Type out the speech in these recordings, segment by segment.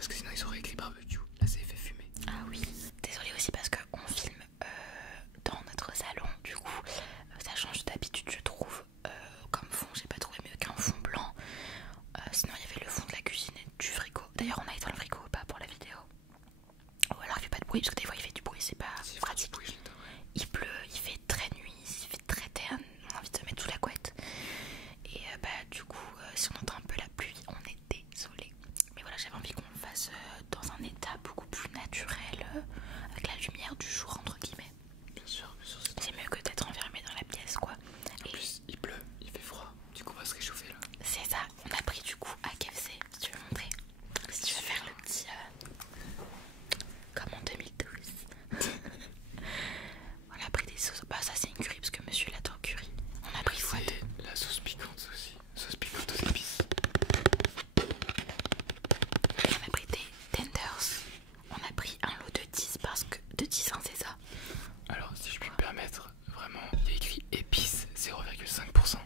Parce que sinon ils auraient écrit barbecue. Là c'est fait fumer. Ah oui, désolée aussi parce qu'on filme dans notre salon. Du coup, ça change d'habitude, je trouve. Comme fond, j'ai pas trouvé mieux qu'un fond blanc. Sinon, il y avait le fond de la cuisine et du frigo. D'ailleurs, on a éteint le frigo ou pas pour la vidéo. Ou alors il fait pas de bruit, parce que des fois il fait du bruit, c'est pas pratique. Il pleut, il fait très nuit, il fait très terne. On a envie de se mettre sous la couette. Et bah, du coup, si on entend un peu la pluie, on est désolé. Mais voilà, j'avais envie qu'on le fasse dans un état beaucoup plus naturel, avec la lumière du jour, entre guillemets. Bien sûr, c'est mieux que d'être enfermé dans la pièce, quoi. En plus, il pleut, il fait froid. Du coup, on va se réchauffer là. C'est ça, on a pris du coup à KFC, si tu veux montrer. Si tu veux faire le petit. Comme en 2012. On a pris des sauces. Bah, ça c'est une curry parce que monsieur il adore curry. On a pris c'est la sauce piquante aussi. Sauce piquante aux épices. On a pris des tenders. On a pris un lot de 10 parce que. De 10, hein, c'est ça. Alors, si je puis me permettre, vraiment, il y a écrit épices 0,5%.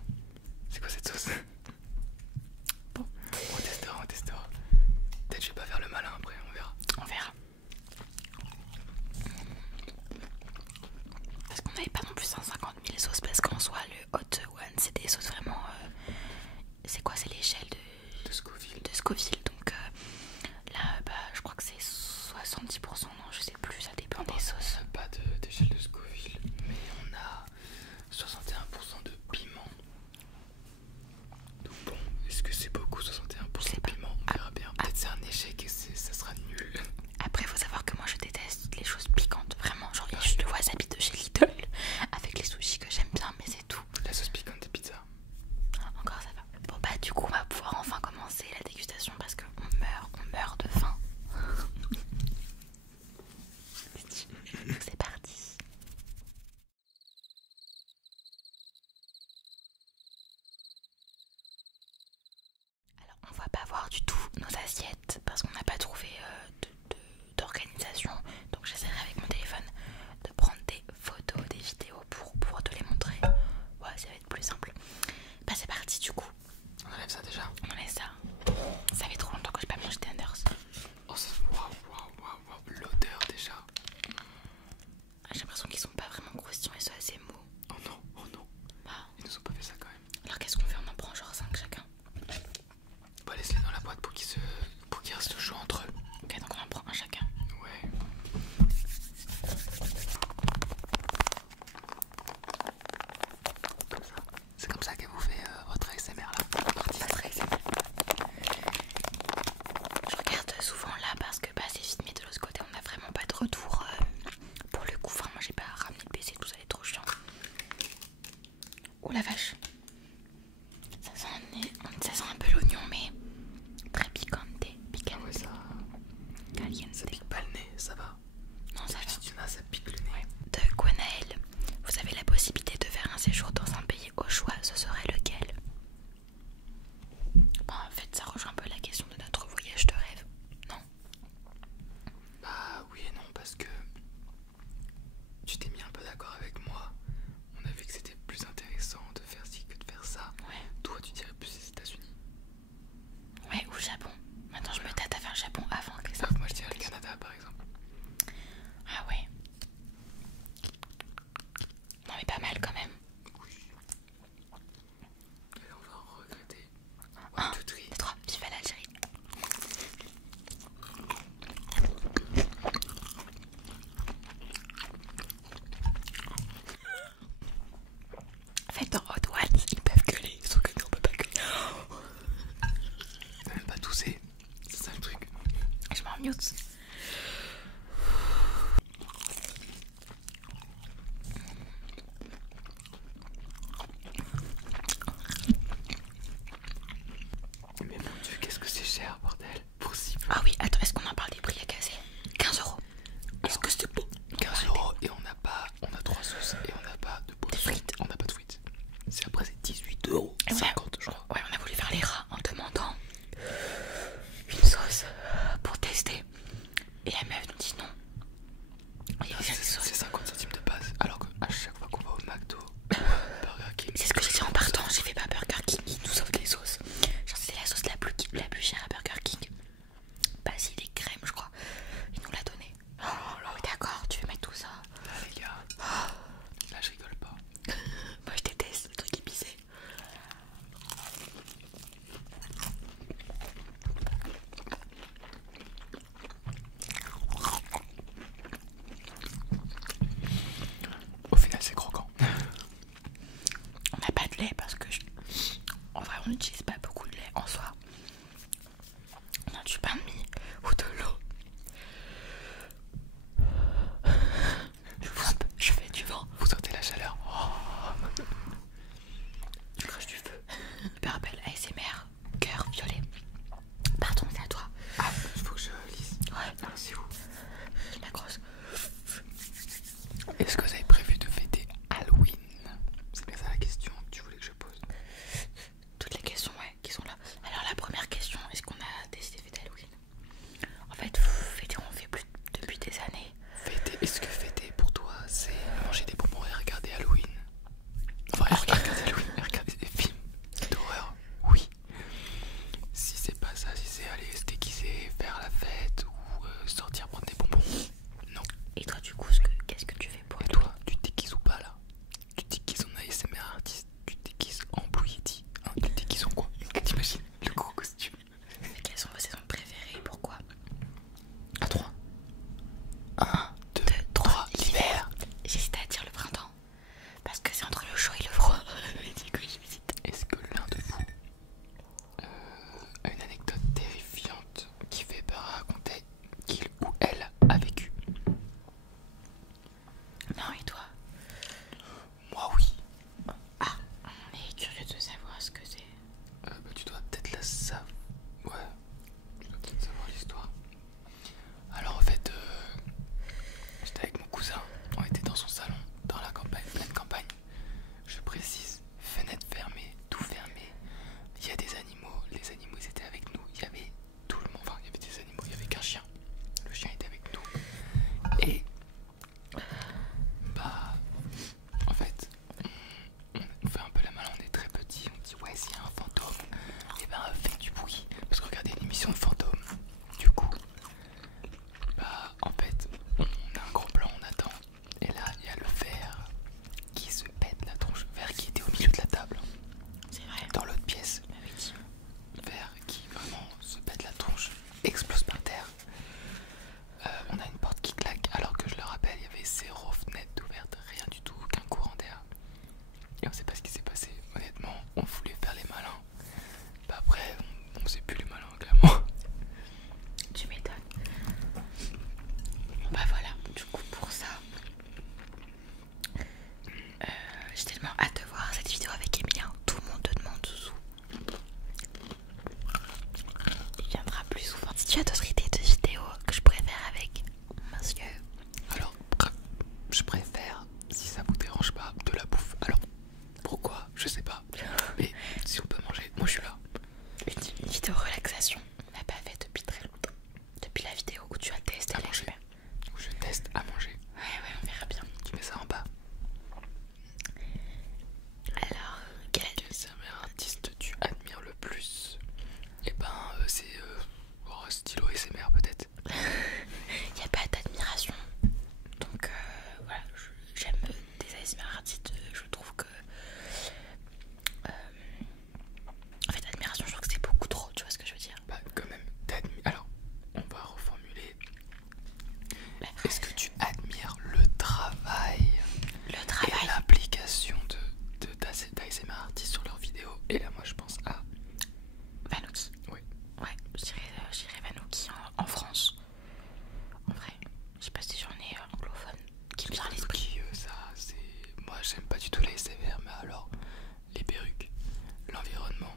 C'est quoi cette sauce? Bon, on testera, on testera. Peut-être je vais pas faire le malin après, on verra. on verra. Parce qu'on n'avait pas non plus 150 000 sauces, parce qu'en soi, le Hot One, c'est des sauces vraiment. C'est quoi? C'est l'échelle De Scoville. De Scoville. Donc là, bah, je crois que c'est 70%, non, je sais plus, ça dépend des sauces. On n'a pas d'échelle de Scoville, mais on a 61% de piment. Donc bon, est-ce que c'est beaucoup 61% de piment? On verra bien. Peut-être c'est un échec et ça sera nul. Après, faut savoir que moi je déteste les choses piquantes, vraiment. Genre, il y a juste le wasabi de chez Lidl avec les sushis que j'aime bien, mais c'est tout. La sauce piquante des pizzas. Encore ça va. Bon, bah, du coup, on va pouvoir enfin commencer la dégustation parce qu'on meurt de faim. C'est parti. Alors, on va pas voir du tout nos assiettes parce qu'on n'a pas trouvé d'organisation. Donc, j'essaierai avec mon téléphone de prendre des photos, des vidéos pour te les montrer. Ouais, ça va être plus simple. Bah, c'est parti du coup. On enlève ça déjà. On laisse ça. Ça fait trop longtemps que j'ai pas mangé des tenders. Oh, waouh, l'odeur déjà. J'ai l'impression qu'ils sont pas vraiment croustillants et sont assez mous. Oh non, oh non. Ah. Ils nous ont pas fait ça quand même. Alors qu'est-ce qu'on fait? On en prend genre 5 chacun. Bah laisse-les dans la boîte pour qu'ils restent chauds entre eux. Ok, donc on en prend un chacun. Ouais. Comme ça. C'est comme ça que vous faites votre ASMR là. Votre ASMR. Je regarde souvent là parce que bah, c'est filmé de l'autre côté. On n'a vraiment pas de retour pour le coup. Enfin, moi j'ai pas ramené le PC, tout ça est trop chiant. Oh la vache. Ça sent un peu l'oignon, mais très piquante. Ah ouais, ça. Caliente. Ça pique pas le nez, ça va. Non, ça va. Si tu n'as, ça pique le nez. De Gwenaël, vous avez la possibilité de faire un séjour dans un pays au choix, ce serait lequel? Bon, en fait, ça rejoint un peu la question de notre voyage de rêve, non? Bah oui et non, parce que tu t'es mis un peu d'accord avec moi. On a vu que c'était plus intéressant de faire ci que de faire ça. Ouais. Toi, tu dirais plus les États-Unis. Ouais, ou le Japon. Maintenant, je me tâte à faire le Japon avant que ça. Moi, je dirais le Canada par exemple. Ah ouais. Non, mais pas mal quand même. Oui. Et là, on va en regretter. 1, 1, 2, 3. 3, vive l'Algérie. En fait, dans Hot Ones, ils peuvent gueuler, sauf que nous, on peut pas gueuler. T'as même pas toussé. C'est ça le truc. Je m'en mute. Mais mon dieu, qu'est-ce que c'est cher, bordel. Pour si peu. Ah oui, attends, est-ce qu'on en parle des prix à casser? 15 €. Est-ce que c'est beau? 15 € et on a 3 sauces et on n'a pas de boisson. frites. On n'a pas de frites. C'est après c'est 18,50 €, je crois. Ouais, on a voulu faire les rats en demandant une sauce pour tester. Et la meuf nous dit non. Il y a aucune sauce. C'est 50 centimes de base. Alors qu'à chaque fois qu'on va au McDo ou à Burger King, C'est ce que j'ai dit en partant. J'ai fait pas Burger King, ils nous offrent les sauces. Genre, c'est la sauce la plus chère à Burger King. Basilic, du pain de mie ou de l'eau. Je fais du vent. Vous sentez la chaleur? Je crache du feu. Hyper belle ASMR, cœur violet. Pardon, c'est à toi. Ah, il faut que je lise. Ouais. Alors, c'est où? La grosse. Est-ce que vous avez prévu de fêter Halloween? C'est bien ça la question que tu voulais que je pose. Toutes les questions, ouais, qui sont là. Alors la première question, est-ce qu'on a décidé de fêter Halloween? En fait, fêter, on fait plus depuis des années. Fêter, est-ce que fêter pour toi c'est manger des bonbons et regarder Halloween? Enfin, regarder Halloween, regarder des films d'horreur? Oui. Si c'est pas ça, si c'est aller se déguiser, faire la fête ou sortir prendre des bonbons, non. Et toi, du coup, qu'est-ce que tu fais pour Et Halloween? toi, tu te déguises ou pas là? Tu te déguises en ASMR artiste, tu te déguises en Blue Yeti, hein, tu te déguises en quoi? T'imagines le gros costume? Et quelles sont vos saisons préférées? Pourquoi? À 3. 1, 2, 3, 3, l'hiver. J'hésite à dire le printemps. Parce que c'est entre le chaud et le froid. Mais du coup, j'hésite. Est-ce que l'un de vous a une anecdote terrifiante qui fait peur à raconter qu'il ou elle a vécu? Non, et toi? Moi oui. Ah, on est curieux de savoir ce que c'est. Bah, tu dois peut-être la savoir. Ouais, tu dois peut-être savoir l'histoire. Alors en fait, j'étais avec mon cousin, on était dans son salon, dans la campagne, pleine campagne. Je précise, fenêtre fermée, tout fermé. Il y a des animaux, les animaux ils étaient avec nous. Il y avait tout le monde, enfin il y avait des animaux, il y avait qu'un chien. Le chien était avec nous. Et bah, en fait, on fait un peu la malin, on est très petit. On dit ouais, s'il y a un fantôme, et ben fais du bruit. Parce que regardez une émission de fantômes. Du coup, bah en fait, on a un gros plan, on attend. Et là, il y a le verre qui se pète la tronche. Verre qui était au milieu de la table, C'est vrai. dans l'autre pièce. Bah oui. Verre qui vraiment se pète la tronche, explose par terre. On a une porte qui claque, alors que je le rappelle, il y avait 0 fenêtre ouverte, rien du tout, aucun courant d'air. Et on sait pas ce qui s'est passé. Honnêtement, on voulait faire les malins. Bah après, on sait plus les malins, clairement. Tu m'étonnes. Bon bah voilà, du coup pour ça, j'ai tellement hâte de voir cette vidéo avec Emilien. Tout le monde te demande sous. Il viendra plus souvent. Si tu as d'autres idées de vidéos que je préfère avec monsieur. Alors, je préfère, si ça vous dérange pas, de la bouffe. Alors, pourquoi? Je sais pas. Mais si on peut manger, moi je suis là. Une vidéo relaxation. On n'a pas fait depuis très longtemps. Depuis la vidéo où tu as testé À les manger. chemins. Où je teste à manger. Ouais, on verra bien. Tu mets ça en bas. Alors, quel ASMR artiste tu admires le plus? Et ben, c'est stylo ASMR peut-être. il n'y a pas d'admiration. Donc voilà, j'aime des ASMR artistes. Je trouve que en fait admiration, je trouve que c'est beaucoup trop, tu vois ce que je veux dire. Bah quand même, alors, on va reformuler. La Est-ce que tu admires le travail Le travail. et l'application d'ASMR artistes sur leurs vidéos? Et là moi je pense à Vanouki. oui. Ouais, je dirais Vanouki en France. En vrai, je sais pas si j'en ai anglophone qui me vient à l'esprit. Qui ça c'est, moi j'aime pas du tout les ASMR, mais alors les perruques, l'environnement,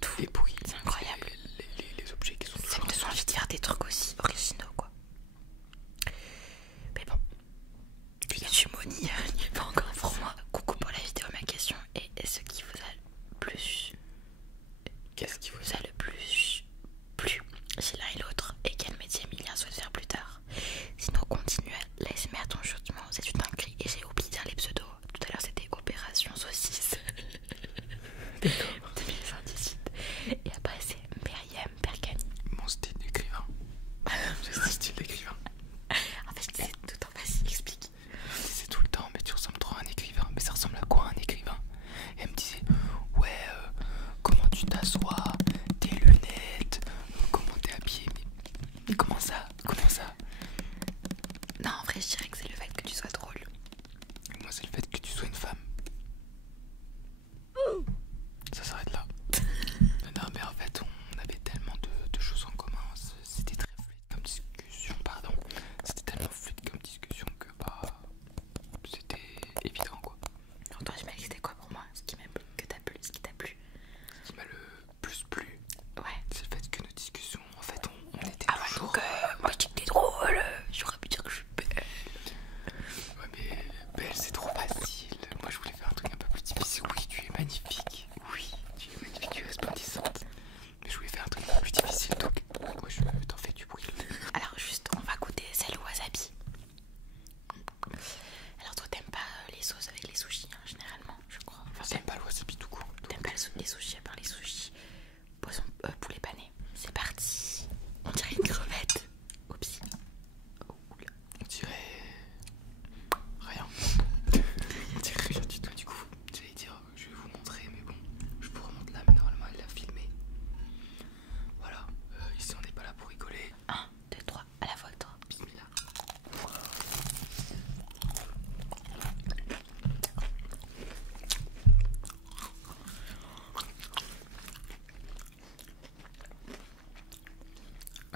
Tout. les bruits, C'est incroyable. les objets qui sont Ça toujours me donne envie de faire des trucs aussi originaux quoi. Mais bon, puis tu Moni, il n'est pas encore pour moi. Coucou pour la vidéo, ma question est ce qui vous a le plus Qu'est-ce qui vous vous a le plus plu chez l'un et l'autre et quel métier Emilien souhaite faire plus tard. Sinon continue l'ASMR ton chutement, c'est une dinguerie et j'ai oublié de dire les pseudos. Tout à l'heure c'était Opération Saucisse 2018 et après c'est Myriam Percani. mon style d'écrivain?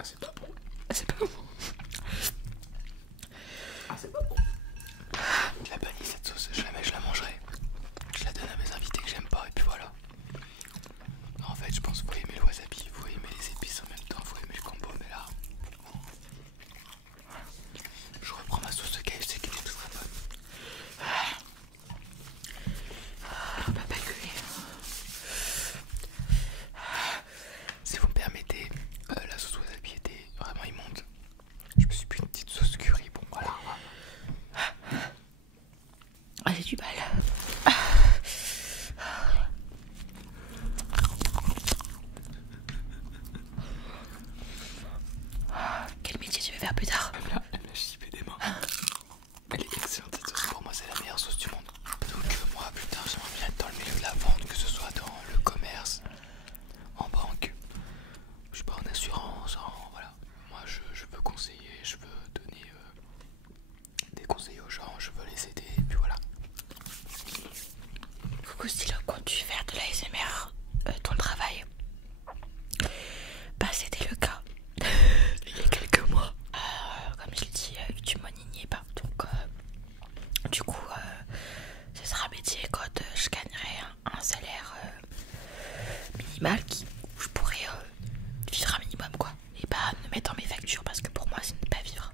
c'est pas bon. C'est pas bon. Ah, c'est pas bon. Je la bannis cette sauce, jamais je la mangerai. Je la donne à mes invités que j'aime pas et puis voilà. Non, en fait, je pense que vous aimez le wasabi, vous aimez les épices en même temps, vous aimez le combo, mais là. Je reprends ma sauce de KFC qui est très bonne. On va pas gueuler. Si vous me permettez, la sauce wasabi était vraiment immonde. Je me suis pris une petite sauce curry, bon voilà. Ah, j'ai du mal. Quel métier tu veux faire plus tard? Elle me l'a chipé des mains. Elle est excellente cette sauce, pour moi c'est la meilleure sauce du monde. Donc moi plus tard j'aimerais bien être dans le milieu de la vente, que ce soit dans le commerce, en banque. Je suis pas en assurance, voilà. Moi je veux conseiller, je veux donner des conseils aux gens, je veux les aider, et puis voilà. Coucou Stylo, comptes-tu faire de l'ASMR ton travail? Bah c'était le cas il y a quelques mois. Comme je l'ai dit, YouTube n'y est pas. Donc du coup ce sera un métier quand je gagnerai un salaire minimal où je pourrais vivre un minimum quoi. Et pas me mettre dans mes factures parce que pour moi ce n'est pas vivre.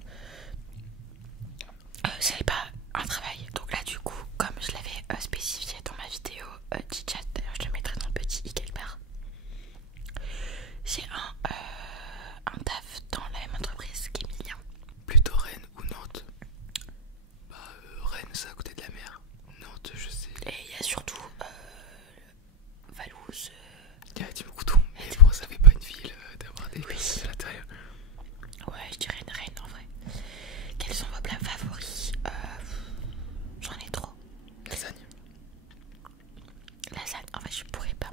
Ce n'est pas un travail. Donc là du coup comme je l'avais spécifié dans ma vidéo Chitchat, d'ailleurs je le mettrai dans le petit i quelque part. J'ai un taf dans la même entreprise qu'Emilien. Plutôt Rennes ou Nantes? Bah Rennes c'est à côté de la mer. Nantes je sais. Et il y a surtout Valouz. Il y a Timoucouton, mais bon ça fait pas une ville d'avoir des villes à l'intérieur. Ouais je dirais une reine en vrai. Quels sont vos plats favoris? J'en ai trop. Lasagne. Lasagne, en fait je pourrais pas.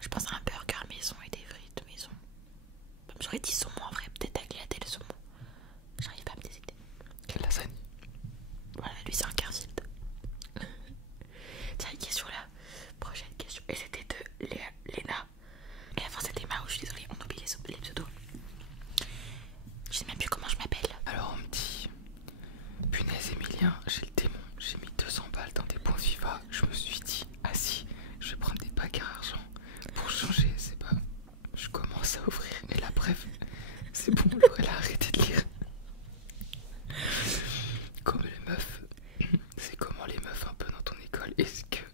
Je pense à un burger maison et des frites maison. J'aurais dit saumon en vrai, peut-être tagliatelle le saumon. J'arrive pas à me décider. Quelle lasagne? Voilà, lui c'est un Garfield. Tiens, une question là. Prochaine question. Et c'était de Léna. Et avant c'était Mao, je suis désolée, on oublie les pseudos. Je sais même plus comment je m'appelle. Alors on me dit, punaise Emilien, j'ai le démon, j'ai mis 200 balles dans des points FIFA. Je me suis dit, ah si, je vais prendre des bagarres à argent pour changer, c'est pas... Je commence à ouvrir, et là bref, c'est bon, Laure elle a arrêté de lire. Comme les meufs, c'est comment les meufs un peu dans ton école, est-ce qu'elle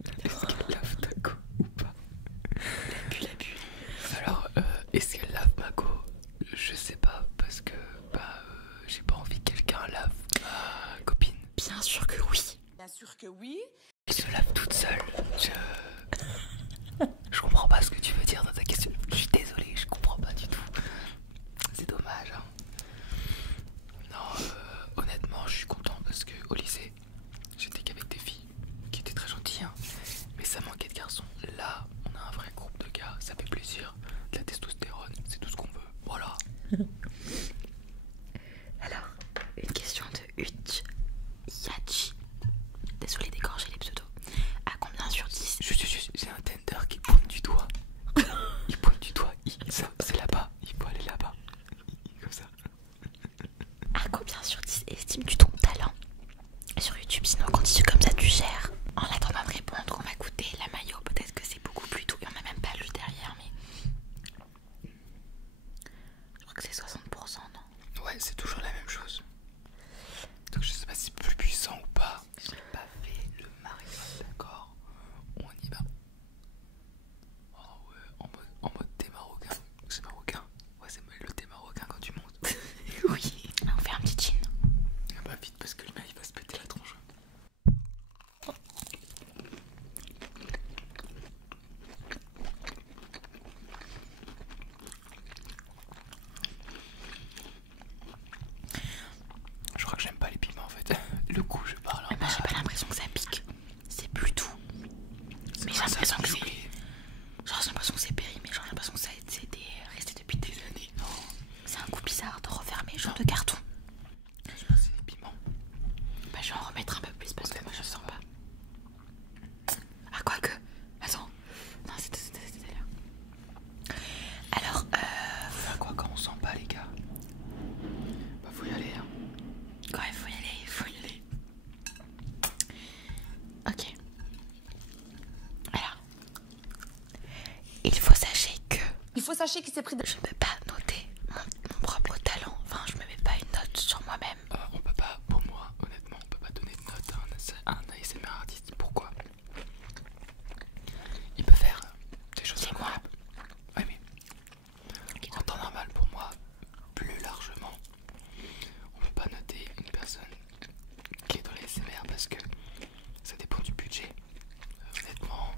lave ta go ou pas? La bulle. Alors, est-ce qu'elle lave ma go? Je sais pas, parce que j'ai pas envie que quelqu'un lave ma copine. Bien sûr que oui. Bien sûr que oui. Elle se lave toute seule. Je comprends pas ce que tu veux dire dans ta question. Je suis désolé, je comprends pas du tout. C'est dommage, hein. Non, honnêtement, je suis content parce que au lycée, j'étais qu'avec des filles qui étaient très gentilles, hein. Mais ça manquait de garçons. Là, on a un vrai groupe de gars, ça fait plaisir. De la testostérone, c'est tout ce qu'on veut. Voilà. Alors, une question de Hutch Yachi. Désolé d'égorger les pseudos. À combien sur 10? J'ai un tender qui pointe du doigt. Il pointe du doigt. C'est là-bas. Il faut aller là-bas. Comme ça. À combien sur 10 estimes-tu ton talent sur YouTube? Sinon, continue comme ça, tu gères. En attendant de répondre, on va goûter la mayo. Peut-être que c'est beaucoup plus doux. Il n'y en a même pas lu derrière, mais je crois que c'est 60%, non? Ouais, c'est toujours la même chose. Donc je sais pas si c'est plus puissant ou pas. Je n'ai pas fait le mariage, d'accord? On y va. Oh ouais, en mode thé marocain. C'est marocain? Ouais, c'est le thé marocain quand tu montes. Oui. On fait un petit chin. Ah bah vite parce que le mec il va se péter la tronche. sachiez qu'il s'est pris de... Je ne peux pas noter mon propre talent. Enfin, je me mets pas une note sur moi-même. On peut pas, pour moi, honnêtement, on peut pas donner de note à un ASMR artiste. Pourquoi? Il peut faire des choses incroyables. Oui, mais en temps normal, pour moi, plus largement, on peut pas noter une personne qui est dans l'ASMR parce que ça dépend du budget. Honnêtement,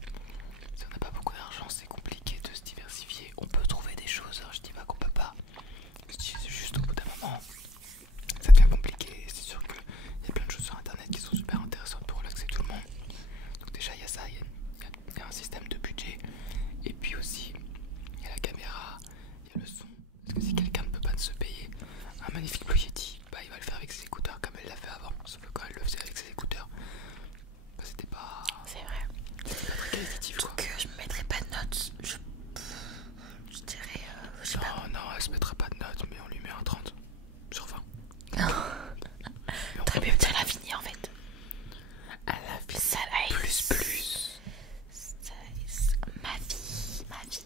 si on n'a pas beaucoup d'argent, c'est compliqué de se diversifier. On peut trouver des choses, hein, je dis pas qu'on peut pas. C'est juste au bout d'un moment, ça devient compliqué. C'est sûr qu'il y a plein de choses sur internet qui sont super intéressantes pour relaxer tout le monde. Donc déjà il y a ça, il y a un système de budget. Et puis aussi, il y a la caméra, il y a le son. Parce que si quelqu'un ne peut pas se payer un magnifique Blue Yeti, bah il va le faire avec ses écouteurs comme elle l'a fait avant. Sauf que quand elle le faisait avec ses écouteurs, bah c'était pas... C'est vrai. C'était pas très qualitatif quoi. Donc je me mettrai pas de notes. Je dirais, je sais pas. Non, elle se mettra pas de notes, mais on lui met un 30 sur 20. T'aurais pu me dire l'infini en fait. À la vie, Ça plus. Ma vie.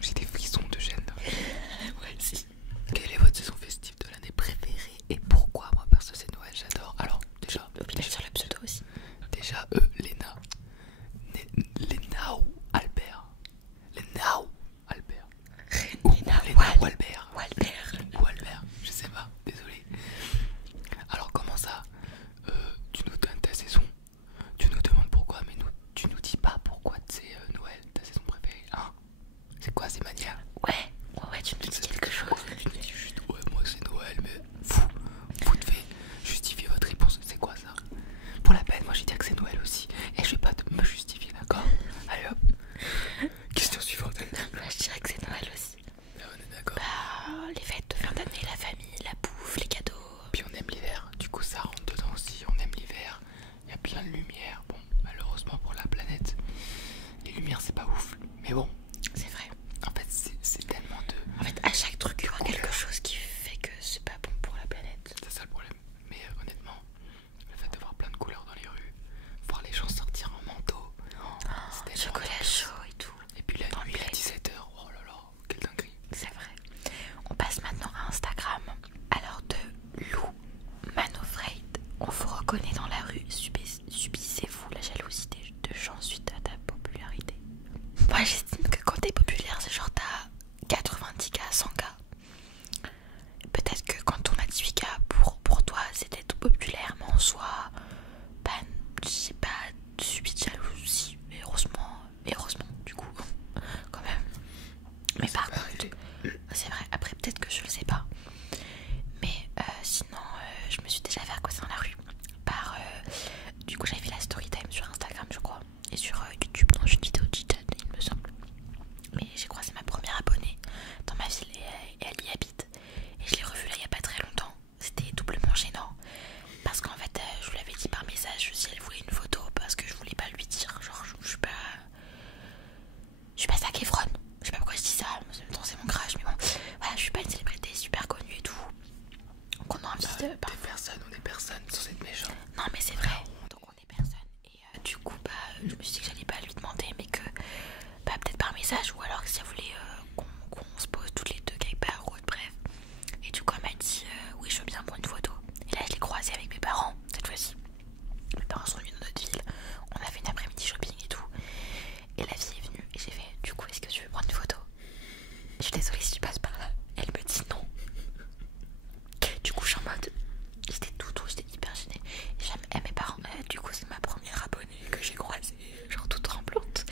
J'ai des frissons de gêne. Moi aussi. Quelle est votre saison festive de l'année préférée et pourquoi? Moi perso c'est Noël, j'adore. Alors déjà, Sur le pseudo aussi. déjà Léna, Léna ou Albert, Léna ou Albert, ou Léna ou Albert, ou Albert, je sais pas, désolé. Alors comment ça, tu nous donnes ta saison, tu nous demandes pourquoi, mais tu nous dis pas pourquoi c'est Noël, ta saison préférée, hein? C'est quoi ces manières? Ouais, tu nous dis quelque chose. Tu nous dis juste, ouais, moi c'est Noël, mais vous devez justifier votre réponse, c'est quoi ça? Pour la peine, moi je vais dire que c'est Noël aussi, et je vais pas me justifier, d'accord? Allez hop, question suivante. Je dirais que c'est Noël aussi. Là, on est d'accord. Bah, les fêtes de fin d'année, la famille, la bouffe, les cadeaux. Puis on aime l'hiver, du coup ça rentre dedans aussi, on aime l'hiver, il y a plein de lumière, bon, malheureusement pour la planète, les lumières c'est pas ouf, mais bon, C'est vrai. en fait c'est tellement de... En fait, à chaque truc, il y aura quelque chose qui fait que c'est pas bon pour la planète. C'est ça le problème, mais honnêtement, le fait de voir plein de couleurs dans les rues, voir les gens sortir en manteau, c'est tellement Chocolat top. chaud et tout. Et puis la Dans nuit le à bled. 17h, oh là là, quelle dinguerie. C'est vrai. On passe maintenant à Instagram. Alors de Lou Manofreit, on vous reconnaît dans la rue. Subissez-vous la jalousie de gens suite à ta popularité? Moi j'estime que quand t'es populaire, c'est genre t'as 90K, 100K. Peut-être que quand on a 18K, pour toi c'était tout populaire, mais en soi, bah, je sais pas, subis de jalousie. Mais heureusement, du coup, quand même. Mais par contre, c'est vrai, après peut-être que je le sais pas. Mais sinon, je me suis déjà fait accoster dans la rue du coup j'avais fait la story time sur Instagram je crois. Et sur YouTube dans une vidéo de chit-chat il me semble. Mais j'ai croisé ma première abonnée dans ma ville et elle y habite. Et je l'ai revue là il y a pas très longtemps. C'était doublement gênant. Parce qu'en fait je vous l'avais dit par message si elle voulait une photo. Parce que je voulais pas lui dire. Genre je suis pas Zac Efron. Je sais pas pourquoi je dis ça. En même temps c'est mon crush. Mais bon voilà, je suis pas une célébrité super connue et tout. Donc on a envie de... On est personne sans être méchant. Non mais c'est vrai, donc on est personne. Et du coup bah je me suis dit que j'allais pas lui demander, mais que bah peut-être par message, ou alors que si elle voulait qu'on se pose toutes les deux quelque part ou autre, bref. Et du coup elle m'a dit oui je veux bien prendre une photo. Et là je l'ai croisée avec mes parents cette fois-ci. Mes parents sont venus dans notre ville, on a fait une après-midi shopping et tout. Et la fille est venue et j'ai fait du coup est-ce que tu veux prendre une photo? Je suis désolée si tu passes par là. Elle me dit non. Du coup je suis en mode, j'étais j'étais hyper gênée. Et mes parents, du coup c'est ma première abonnée que j'ai croisée, genre toute tremblante.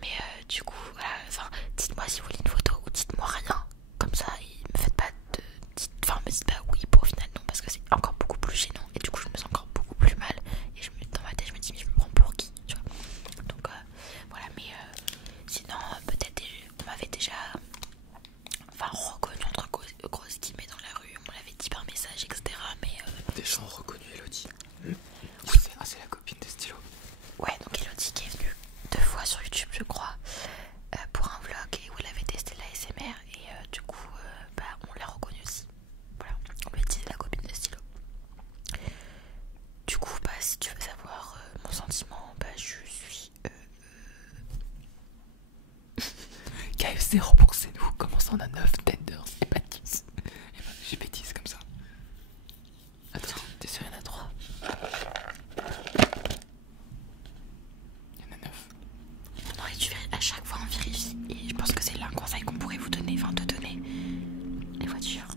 Mais du coup voilà, enfin dites-moi si vous voulez une photo ou dites-moi rien. Comme ça, me faites pas de... Enfin me dites pas oui pour au final non, parce que c'est encore beaucoup plus gênant. Et du coup je me sens encore beaucoup plus mal. Et dans ma tête je me dis mais je me prends pour qui, tu vois. Donc voilà, mais sinon peut-être on m'avait déjà... Enfin reconnu entre grosses guillemets dans la rue, on l'avait dit par message etc. Mais Des gens reconnus, Elodie. C'est la copine de Stylo. ouais, donc Elodie qui est venue 2 fois sur YouTube je crois pour un vlog et où elle avait testé la SMR et du coup bah on l'a reconnue aussi. Voilà, on lui a dit c'est la copine de Stylo. Du coup bah si tu veux savoir mon sentiment, bah je suis KFC, remboursez-nous. Comment ça, on a 9 tenders et pas 10? Et ben, j'ai bêtise comme ça. Attends, t'es sûr, il y en a 3? Il y en a 9. Non, et tu vérifies, à chaque fois on vérifie. Et je pense que c'est là un conseil qu'on pourrait vous donner, enfin te donner, les voitures.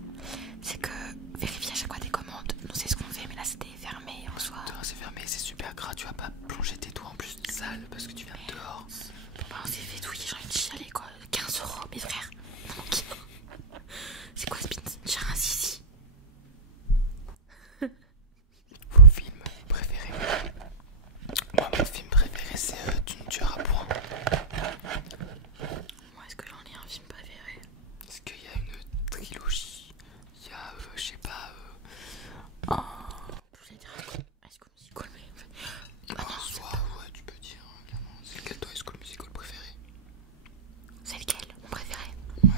C'est que vérifier à chaque fois tes commandes. Nous c'est ce qu'on fait, mais là c'était fermé en soi. C'est fermé, c'est super gras, tu vas pas plonger tes doigts en plus sale parce que tu viens dehors. Bah, on s'est fait douiller, j'ai envie de chialer quoi. 15 €, mes frères. C'est quoi ce pins? J'ai un zizi. Vos films préférés? Moi, mon film préféré, c'est Tu ne tueras point. Moi, est-ce que j'en ai un film préféré? Est-ce qu'il y a une trilogie? Il y a, je sais pas, un. Je voulais dire High School Musical, mais en fait. Ah non, soit, ouais, tu peux dire, hein, clairement. C'est lequel toi, High School Musical préféré? C'est lequel, mon préféré? Ouais.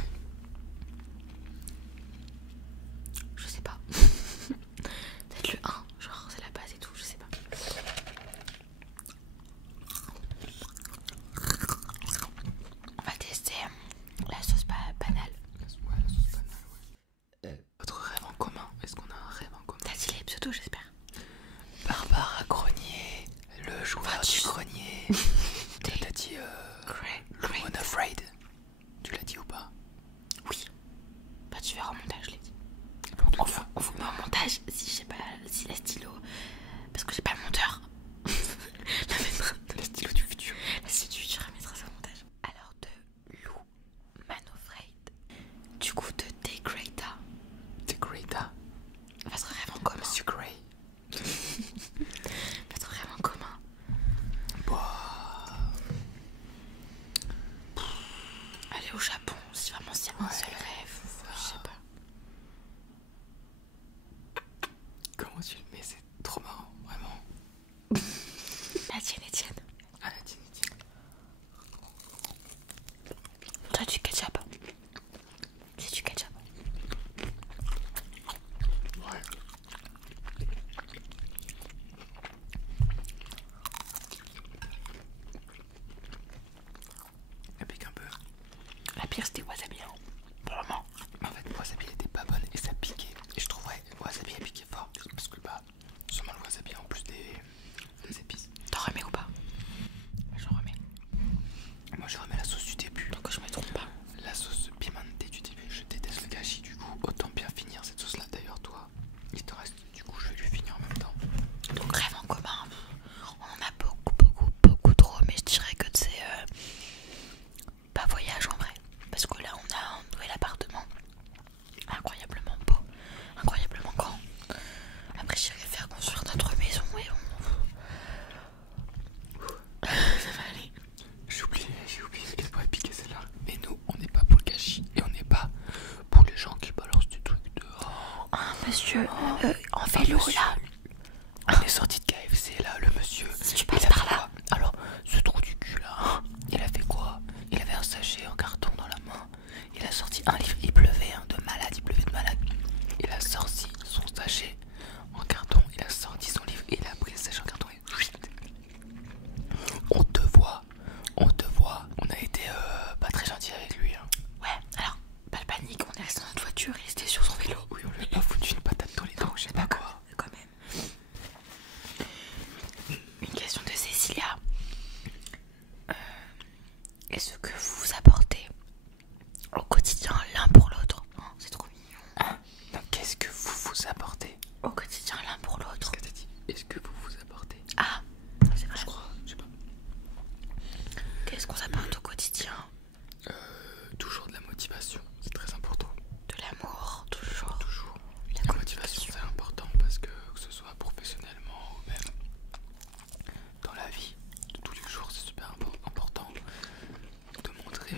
Je sais pas. Peut-être le 1, genre c'est la base et tout, je sais pas. On va tester la sauce banale. Ouais, la sauce banale, ouais. Votre rêve en commun? Est-ce qu'on a un rêve en commun? T'as dit les pseudos, j'espère. Barbara Grenier, le joueur du grenier. T'as dit Lemon Afraid. Tu l'as dit ou pas? Oui. Bah tu verras au montage, je l'ai dit. On On vous met en montage si j'ai pas si la stylo. Parce que j'ai pas le monteur. le stylo du futur. La suite du futur, elle mettra ça au montage. Alors de Lou Manofraid. Du coup de Degrada. C'est Greta. Votre rêve en commun. Monsieur Grey. Votre rêve en commun. Bah. Aller au Japon, si vraiment c'est un seul rêve. Je sais pas. Comment tu le mets? C'est trop marrant, vraiment. La tienne, Etienne. Ah, la tienne, tiens. Toi, du ketchup. C'est du ketchup. Ouais. Elle pique un peu. La pire, c'était wasabi. Hein. Vraiment. Mais en fait, wasabi était pas bonne et ça piquait. Et je trouvais wasabi elle piquait fort. Parce que bah, sûrement le wasabi en plus des épices. T'en remets ou pas? J'en remets. Moi je remets la sauce du début. Donc je me trompe pas. La sauce pimentée du début. Je déteste le gâchis du coup. Autant bien finir cette sauce là. D'ailleurs toi, il te reste. Du coup je vais lui finir en même temps. Donc rêve en commun. On en a beaucoup trop. Mais je dirais que c'est pas voyage en vrai. Parce que là on a un nouvel appartement. Incroyablement beau. Incroyablement grand. Après j'irai faire construire notre maison et ça va aller. J'ai oublié, elle pourrait piquer celle-là. Mais nous, on n'est pas pour le gâchis et on n'est pas pour les gens qui balancent du truc dehors. Ah monsieur, en vélo monsieur. là. On est sorti de KFC là, le monsieur. Si tu il passes a par fait là. quoi? Alors, ce trou du cul là, il a fait quoi? Il avait un sachet en carton dans la main. Il a sorti un livre, il pleuvait hein, de malade, il pleuvait de malade. Il a sorti son sachet en carton, il a sorti son livre et il a pris le sachet en carton et on te voit, on a été pas très gentil avec lui. Hein. Ouais, alors, pas de panique, on est resté dans notre voiture et il était sur son vélo. Oui, on lui a pas foutu une patate dans les dents, je sais pas quoi. Quand même. Une question de Cécilia. Est-ce que vous vous apportez au quotidien l'un pour l'autre? C'est trop mignon. Hein? Donc qu'est-ce que vous vous apportez? Au quotidien l'un pour l'autre. Qu'est-ce que t'as dit? Est-ce que vous vous apportez? Ah, c'est vrai. Je crois, je sais pas. Qu'est-ce qu'on s'apporte au quotidien? Toujours de la motivation, c'est très important. De l'amour, toujours. Toujours. La motivation c'est important parce que ce soit professionnellement ou même dans la vie de tous les jours, c'est super important de montrer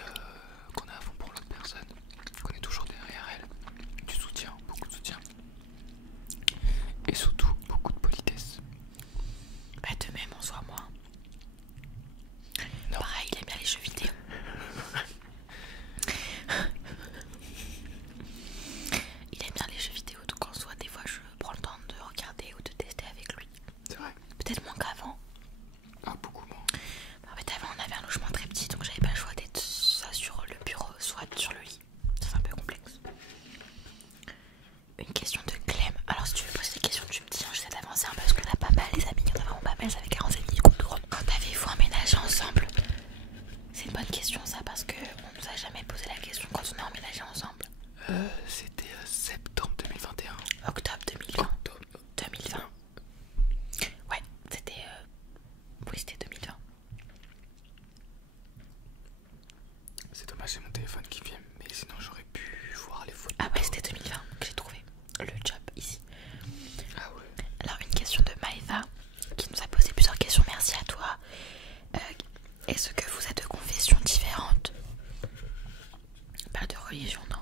question ça parce que on nous a jamais posé la question quand on a emménagé ensemble. C'était septembre 2021. Octobre 2020. Octobre 2020. Ouais, c'était... Oui, c'était 2020. C'est dommage, c'est mon téléphone qui filme, mais sinon j'aurais pu voir les photos. Ah ouais, c'était 2020 que j'ai trouvé le job ici. Ah ouais. Alors une question de Maïva qui nous a posé plusieurs questions, merci à toi. Est-ce que vous êtes de confessions différentes? Pas de religion, non.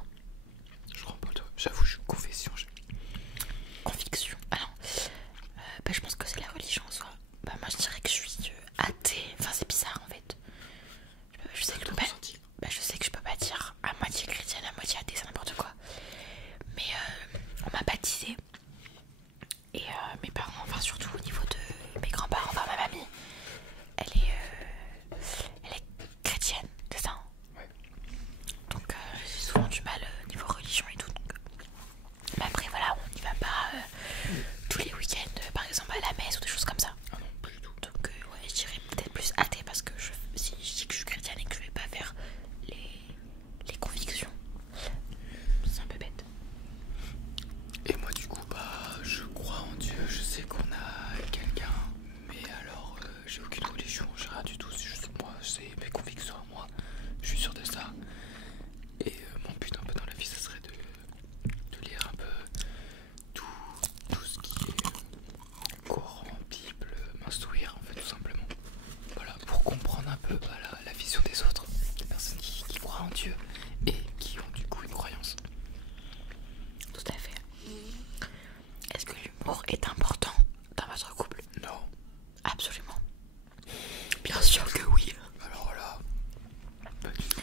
Je crois pas, j'avoue, je suis confession. Conviction. Ah non. Bah, je pense que c'est la religion en soi. Bah moi je dirais que je suis athée. Enfin c'est bizarre en fait. Je sais que je peux pas... Bah, je sais que je peux pas dire à moitié chrétienne, à moitié athée, c'est n'importe quoi. Mais on m'a baptisée. Et mes parents, enfin surtout au niveau de mes grands-parents, enfin ma mamie, elle est chrétienne, c'est ça? Ouais. Donc j'ai souvent du mal niveau religion et tout. Donc, mais après voilà, on n'y va pas tous les week-ends, par exemple à la messe ou des choses comme ça. Ah non, plus du tout. Donc ouais, je dirais peut-être plus athée parce que si je dis que je suis chrétienne et que je vais pas faire les convictions, c'est un peu bête. Et moi du coup, bah je crois en Dieu, je sais qu'on a quelqu'un, mais alors j'ai aucune religion, j'ai rien du tout, c'est juste moi, c'est mes convictions à moi, je suis sûr de ça. Et mon but un peu dans la vie, ça serait de lire un peu tout ce qui est Coran, Bible, m'instruire en fait tout simplement. Voilà, pour comprendre un peu bah, la vision des autres, des personnes qui croient en Dieu et qui ont du coup une croyance. Tout à fait. Est-ce que l'humour est important dans votre couple? Non. Absolument. Bien sûr que oui. Alors là, pas du tout.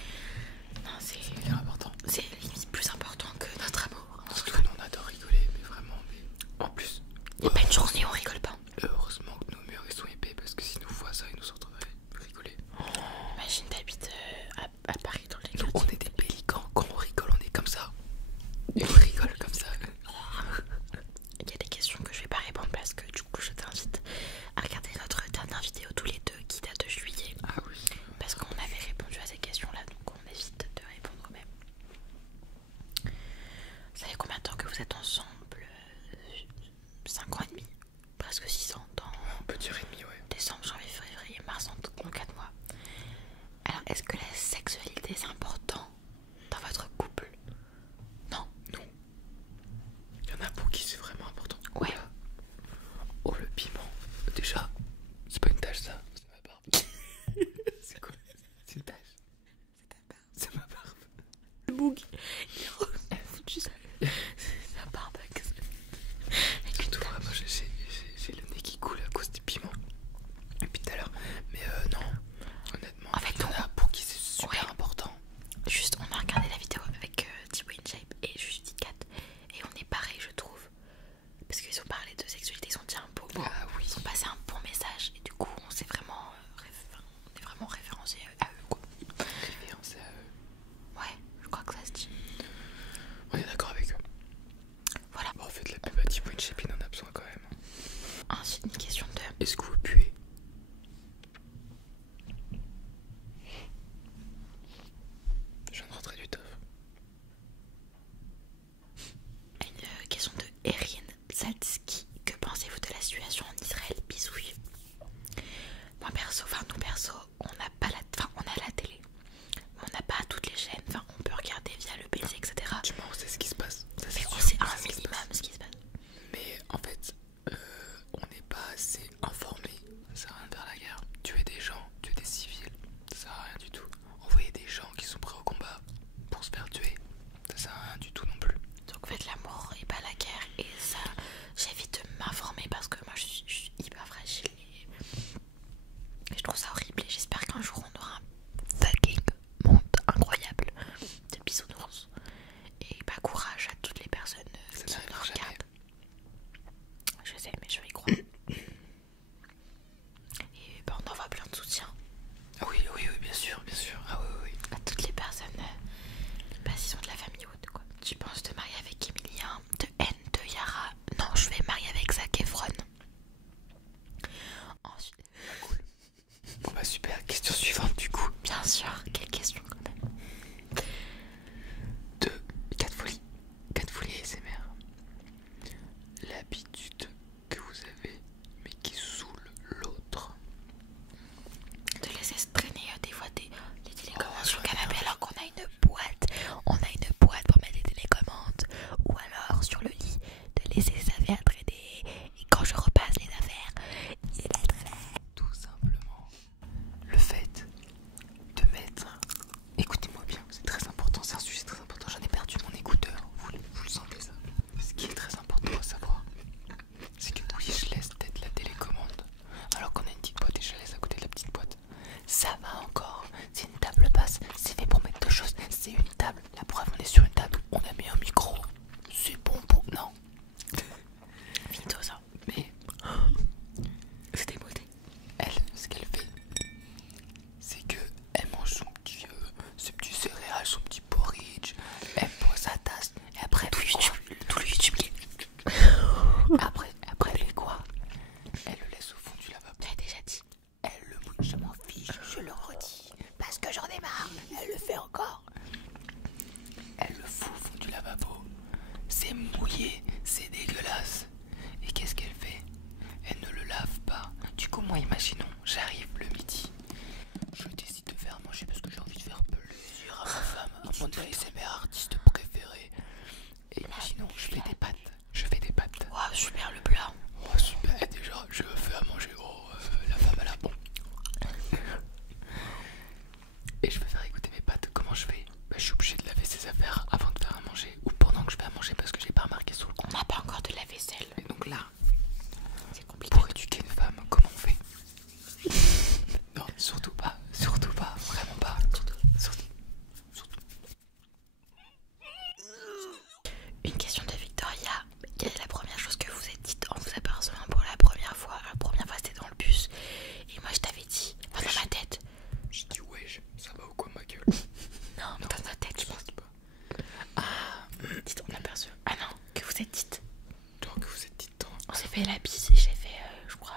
Non, c'est important. C'est limite plus important que notre amour. Parce que nous on adore rigoler, mais vraiment, mais en plus. Il n'y a pas une journée où on rigole pas. Heureusement que nos murs ils sont épais parce que s'ils nous voient ça, ils nous entendrait rigoler. Imagine t'habites à Paris dans les Nous quartiers. on est des pélicans, quand on rigole on est comme ça. Et on rigole comme ça. Il y a des questions que je vais pas répondre parce que du coup je t'invite à regarder notre dernière vidéo tous les deux qui date de juillet. Ah oui. Parce qu'on avait répondu à ces questions là, donc on évite de répondre même. Vous savez combien de temps que vous êtes ensemble? 5 ans et demi, presque 6 ans dans On peut dire ennemi, ouais. décembre, janvier, février, mars, en 4 mois. Alors est-ce que la sexualité c'est important dans votre couple? Non. Non. Il y en a pour qui c'est vraiment important. Ouais. Voilà. Oh le piment. Déjà, c'est pas une tache ça, c'est ma barbe. C'est quoi? C'est une tache. C'est ta barbe. C'est ma barbe. Le boug, il a foutu sa barbe avec table. La preuve, on est sur une table, on a mis un micro. C'est bon pour... Non. Finito ça. Mais C'était beauté. elle, ce qu'elle fait, c'est que elle mange ses petits céréales, son petit porridge. Elle pose sa tasse et après Tout le YouTube game. Après elle fait quoi? Elle le laisse au fond du lavabo. J'avais déjà dit. Elle le mouille, je m'en fiche, je le redis. Parce que j'en ai marre. Elle le fait encore. Elle le fout au fond du lavabo. C'est mouillé, c'est dégueulasse. Et qu'est-ce qu'elle fait? Elle ne le lave pas. Du coup, moi, imaginons, j'arrive le midi. Je décide de faire manger parce que j'ai envie de faire plaisir à ma femme, à mon ASMR artiste préféré. Et imaginons, je fais des pâtes. Waouh, super le plat. Oh super, et déjà je fais à manger, la femme elle a bon. Et je vais faire écouter mes pâtes, comment je fais? Bah, je suis obligé de laver ses affaires avant de faire à manger, ou pendant que je fais à manger parce que j'ai pas remarqué sur le compte. On n'a pas encore de la vaisselle. Et donc là, C'est compliqué. pour éduquer une femme, comment on fait? Non, surtout pas, vraiment pas, surtout. Une question de Victoria. Quelle est la première chose que vous êtes dite en vous apercevant pour la première fois? La première fois c'était dans le bus. Et moi je t'avais dit, dans ma tête. J'ai dit wesh, ça va ou quoi ma gueule? Non, dans ma tête je pense. Dites on aperçu. Ah non, que vous êtes dite. Genre que vous êtes dit tant. On s'est fait la bise et j'ai fait, je crois.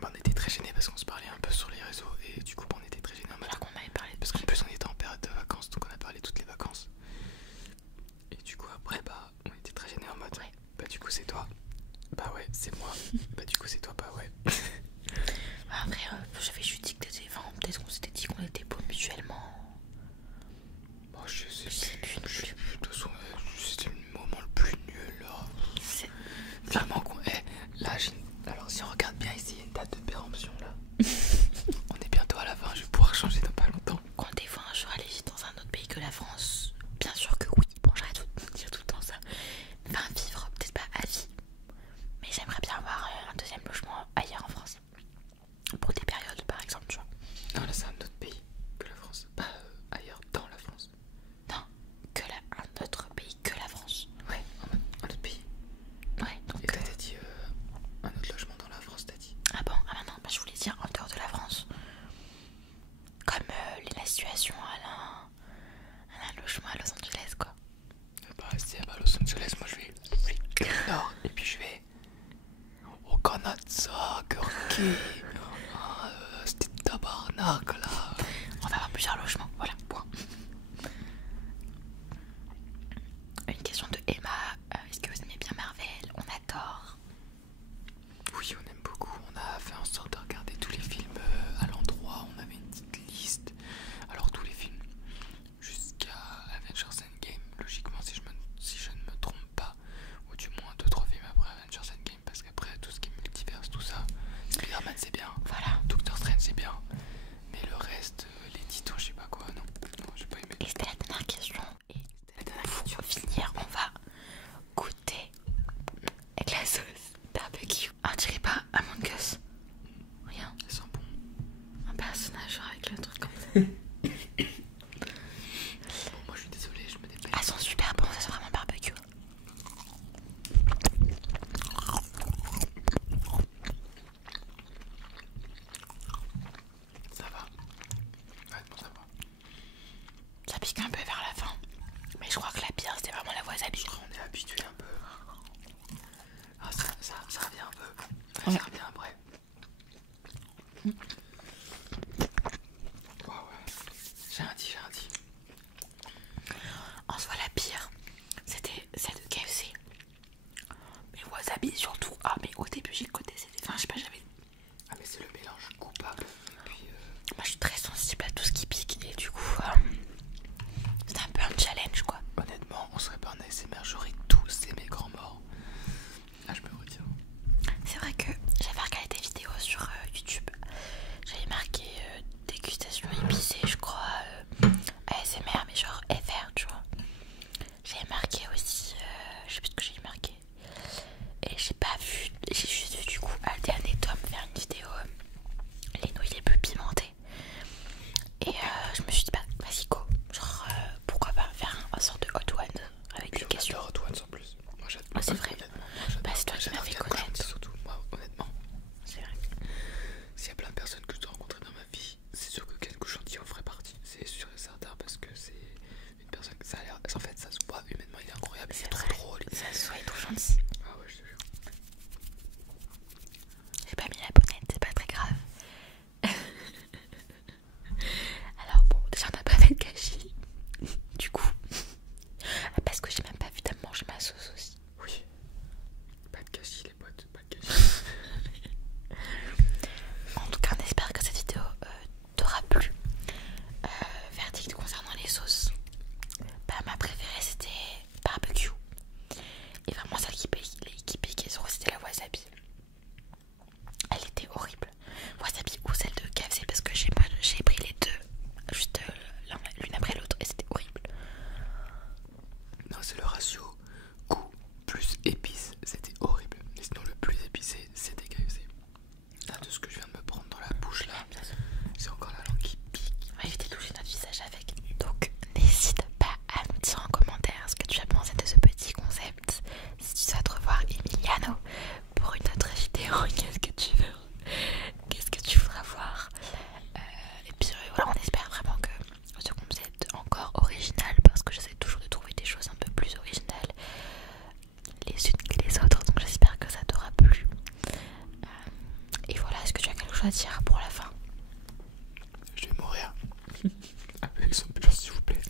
Bah, on était très gênés parce qu'on se parlait un peu sur les réseaux et du coup bah, on était très gênés en mode. Alors qu'on m'avait parlé. Parce qu'en plus on était en période de vacances donc on a parlé toutes les vacances. Et du coup après bah on était très gênés en mode Ouais. bah du coup c'est toi. Bah ouais c'est moi. Bah du coup c'est toi bah ouais. Après j'avais juste dit que t'étais. Enfin, peut-être qu'on s'était dit qu'on était beaux mutuellement. Bon je sais Je sais plus. plus. De toute façon c'était le moment le plus nul là. C'est. Vraiment qu'on est. Là alors si on regarde bien ici il y a une date de péremption là. On est bientôt à la fin, je vais pouvoir changer dans pas longtemps. Comptez-vous un jour aller vivre dans un autre pays que la France? Bien sûr que oui. Bon, j'arrête de dire tout le temps ça. Enfin, vivre, peut-être pas à vie. Mais j'aimerais bien avoir un deuxième logement ailleurs en France. Pour des périodes, par exemple, tu vois. Non là c'est un autre pays que la France. Pas ailleurs dans la France. Non, un autre pays que la France. Ouais, un autre pays. Ouais, donc. Et t'as dit un autre logement dans la France, t'as dit. Ah bon, ah non, bah, je voulais dire en dehors de la France. Comme la situation à un logement à Los Angeles, quoi. Bah si à Los Angeles, moi je vais au nord et puis je vais au Canada, Gorky. C'était tabarnak là. On va avoir plusieurs logements, voilà, point. Une question de Emma. Est-ce que vous aimez bien Marvel? On adore. Oui, on aime beaucoup. On a fait en sorte de regarder tous les films à l'endroit. On avait une petite liste. Alors tous les films jusqu'à Avengers Endgame, logiquement si je ne me trompe pas, ou du moins 2-3 films après Avengers Endgame, parce qu'après tout ce qui est multiverse, tout ça, Spider-Man c'est bien, Voilà. Doctor Strange c'est bien, mais le reste, les titans je sais pas quoi, non, j'ai pas aimé. Et c'était la dernière question. Et pour finir, on va goûter avec la sauce barbecue. Ah, tu dirais pas Among Us? Rien. Elles sont bon. Un personnage genre avec le truc comme ça. Bon, moi je suis désolé, je me dépêche. Elles sont super bonnes, ça c'est vraiment barbecue. Ça va. Ouais, bon, ça va. Ça pique un peu vers la fin. Mais je crois que la pire c'était vraiment la wasabi. On est habitué un peu. Ah, ça revient un peu. Ouais. Ça revient après. Oh, ouais. J'ai un dit. En soi la pire c'était celle de KFC. Mais wasabi surtout. Ah mais au début j'ai le côté c'était. Enfin je sais pas j'avais. Ah, mais c'est le mélange coupable. Et puis. Moi je suis très sensible à tout ce qui pique et du coup c'était un peu un challenge quoi. Honnêtement, on serait pas en ASMR, j'aurais tous aimé Grand Mort. Là, je me retiens. C'est vrai que j'avais regardé des vidéos sur YouTube. J'avais marqué dégustation épicée, je crois, ASMR, mais genre FR, tu vois. J'avais marqué aussi, je sais plus ce que j'ai marqué. Et j'ai pas vu, j'ai juste vu du coup Aldean et Tom faire une vidéo les nouilles les plus pimentées. Et je me suis dit, bah vas-y go, genre pourquoi pas. Et vraiment celle qui piquait sur c'était la wasabi. Elle était horrible. Wasabi ou celle de KFC parce que j'ai pris les deux juste l'une après l'autre et c'était horrible. Non, c'est le ratio goût plus épice, c'était horrible. Mais sinon le plus épicé c'était KFC. Là de ce que je viens de me prendre dans la bouche là, c'est encore la langue qui pique. On va éviter de toucher notre visage avec. Donc n'hésite pas à nous dire en commentaire ce que tu as pensé de ce petit concept. Si tu souhaites revoir Emiliano pour une autre vidéo, qu'est-ce que tu veux? Qu'est-ce que tu voudras voir? Et puis voilà, on espère vraiment que ce concept est encore original parce que j'essaie toujours de trouver des choses un peu plus originales les unes que les autres, donc j'espère que ça t'aura plu. Et voilà, est-ce que tu as quelque chose à dire pour la fin? Je vais mourir. Avec son peur s'il vous plaît.